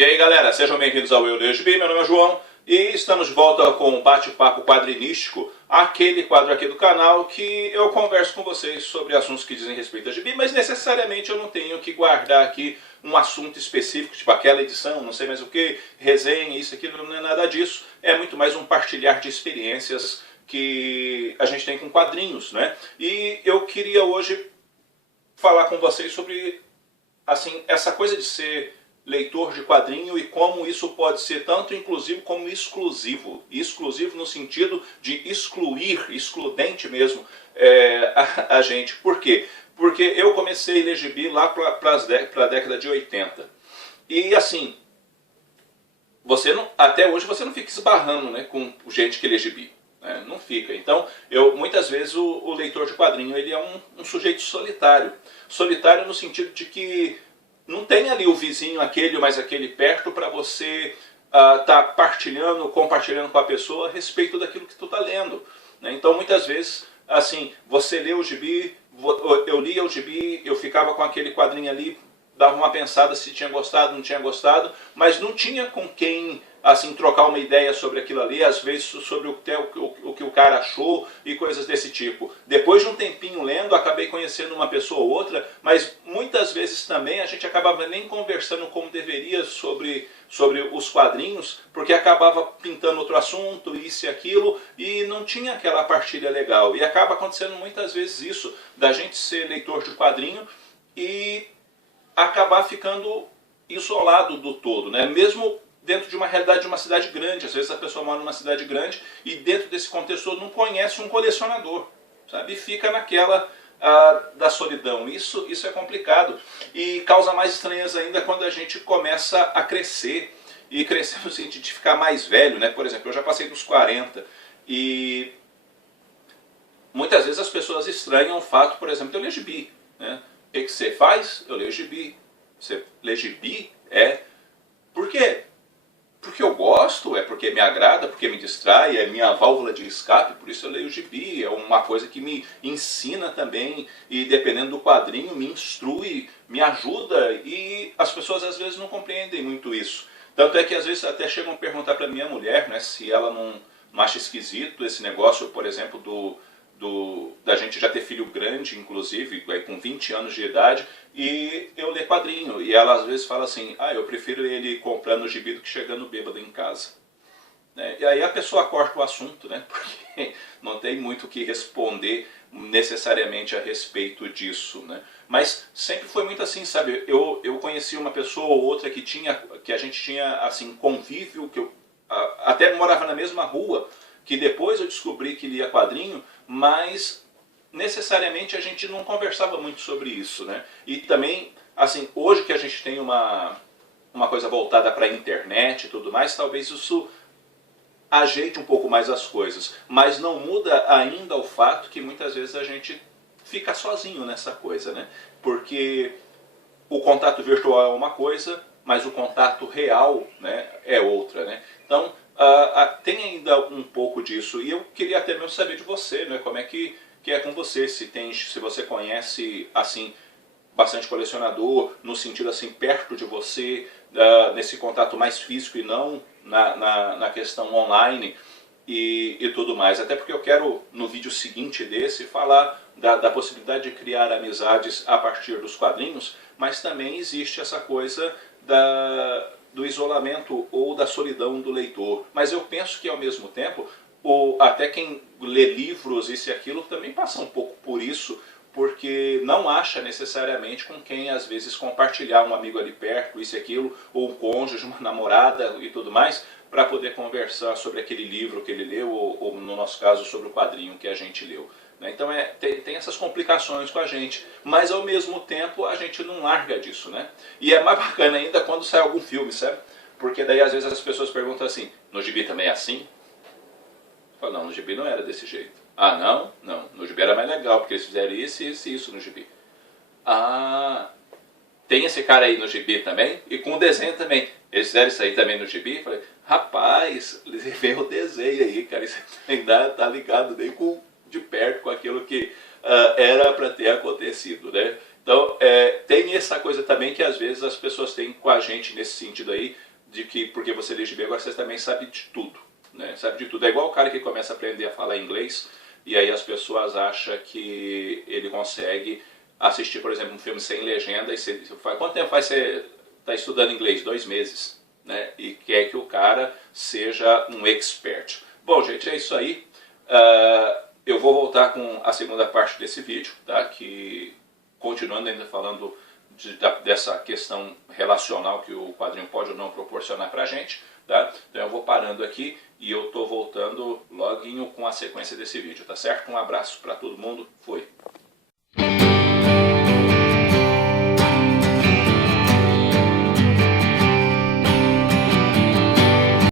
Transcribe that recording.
E aí galera, sejam bem-vindos ao Eu Leio Gibi, meu nome é João e estamos de volta com o Bate-Papo Quadrinístico, aquele quadro aqui do canal que eu converso com vocês sobre assuntos que dizem respeito a gibi, mas necessariamente eu não tenho que guardar aqui um assunto específico, tipo aquela edição, não sei mais o que, resenha, isso aqui, não é nada disso, é muito mais um partilhar de experiências que a gente tem com quadrinhos, né? E eu queria hoje falar com vocês sobre, assim, essa coisa de ser leitor de quadrinho e como isso pode ser tanto inclusivo como exclusivo. Exclusivo no sentido de excluir, excludente mesmo, a gente. Por quê? Porque eu comecei a ler gibi lá para a década de 80. E assim, você não, até hoje você não fica esbarrando, né, com gente que lê gibi. Né? Não fica. Então, muitas vezes o leitor de quadrinho ele é um sujeito solitário. Solitário no sentido de que não tem ali o vizinho aquele ou mais aquele perto para você tá partilhando, compartilhando com a pessoa a respeito daquilo que tu está lendo. Né? Então muitas vezes, assim, você lê o gibi, eu lia o gibi, eu ficava com aquele quadrinho ali, dava uma pensada se tinha gostado, não tinha gostado, mas não tinha com quem assim trocar uma ideia sobre aquilo ali, às vezes sobre o que o cara achou e coisas desse tipo. Depois de um tempinho lendo, acabei conhecendo uma pessoa ou outra, mas muitas vezes também a gente acabava nem conversando como deveria sobre os quadrinhos, porque acabava pintando outro assunto, isso e aquilo, e não tinha aquela partilha legal. E acaba acontecendo muitas vezes isso, da gente ser leitor de quadrinho e acabar ficando isolado do todo, né? Mesmo dentro de uma realidade de uma cidade grande. Às vezes a pessoa mora numa cidade grande e dentro desse contexto não conhece um colecionador, sabe? E fica naquela da solidão. Isso é complicado e causa mais estranheza ainda quando a gente começa a crescer, e crescer no sentido de ficar mais velho, né? Por exemplo, eu já passei dos 40 e muitas vezes as pessoas estranham o fato, por exemplo, de eu ler gibi, né? O que você faz? Eu leio gibi. Você lê gibi? Por quê? Porque eu gosto, é porque me agrada, porque me distrai, é minha válvula de escape, por isso eu leio gibi. É uma coisa que me ensina também, e dependendo do quadrinho, me instrui, me ajuda, e as pessoas às vezes não compreendem muito isso. Tanto é que às vezes até chegam a perguntar para minha mulher, né, se ela não acha esquisito esse negócio, por exemplo, da gente já ter filho grande, inclusive, com 20 anos de idade, e eu ler quadrinho. E ela às vezes fala assim, eu prefiro ele comprando gibi do que chegando bêbado em casa. Né? E aí a pessoa corta o assunto, né? Porque não tem muito o que responder necessariamente a respeito disso. Né? Mas sempre foi muito assim, sabe? Eu conheci uma pessoa ou outra que a gente tinha assim, convívio, que eu até morava na mesma rua, que depois eu descobri que lia quadrinho, mas necessariamente a gente não conversava muito sobre isso, né? E também, assim, hoje que a gente tem uma coisa voltada para a internet e tudo mais, talvez isso ajeite um pouco mais as coisas, mas não muda ainda o fato que muitas vezes a gente fica sozinho nessa coisa, né? Porque o contato virtual é uma coisa, mas o contato real, né, é outra, né? Então, tem ainda um pouco disso, e eu queria até mesmo saber de você, né, como é que é com você, se você conhece assim bastante colecionador, no sentido assim perto de você, nesse contato mais físico e não na questão online e tudo mais. Até porque eu quero, no vídeo seguinte desse, falar da possibilidade de criar amizades a partir dos quadrinhos, mas também existe essa coisa do isolamento ou da solidão do leitor. Mas eu penso que ao mesmo tempo, até quem lê livros, isso e aquilo, também passa um pouco por isso, porque não acha necessariamente com quem às vezes compartilhar, um amigo ali perto, isso e aquilo, ou um cônjuge, uma namorada e tudo mais, para poder conversar sobre aquele livro que ele leu, ou no nosso caso sobre o quadrinho que a gente leu. Então tem essas complicações com a gente, mas ao mesmo tempo a gente não larga disso, né? E é mais bacana ainda quando sai algum filme, sabe? Porque daí às vezes as pessoas perguntam assim, no gibi também é assim? Eu falo, não, no gibi não era desse jeito. Ah, não? Não, no gibi era mais legal, porque eles fizeram isso, isso e isso no gibi. Ah, tem esse cara aí no gibi também? E com o desenho também. Eles fizeram isso aí também no gibi? Eu falei, rapaz, vem o desenho aí, cara, isso ainda tá ligado nem de perto com aquilo que era para ter acontecido, né? Então tem essa coisa também que às vezes as pessoas têm com a gente nesse sentido aí, de que porque você lê gibi agora você também sabe de tudo, né? Sabe de tudo. É igual o cara que começa a aprender a falar inglês e aí as pessoas acham que ele consegue assistir, por exemplo, um filme sem legenda e você fala, quanto tempo faz você está estudando inglês? 2 meses, né? E quer que o cara seja um expert. Bom, gente, é isso aí. Eu vou voltar com a segunda parte desse vídeo, tá? Que continuando ainda falando dessa questão relacional que o quadrinho pode ou não proporcionar pra gente, tá? Então eu vou parando aqui e eu tô voltando loguinho com a sequência desse vídeo, tá certo? Um abraço para todo mundo, fui!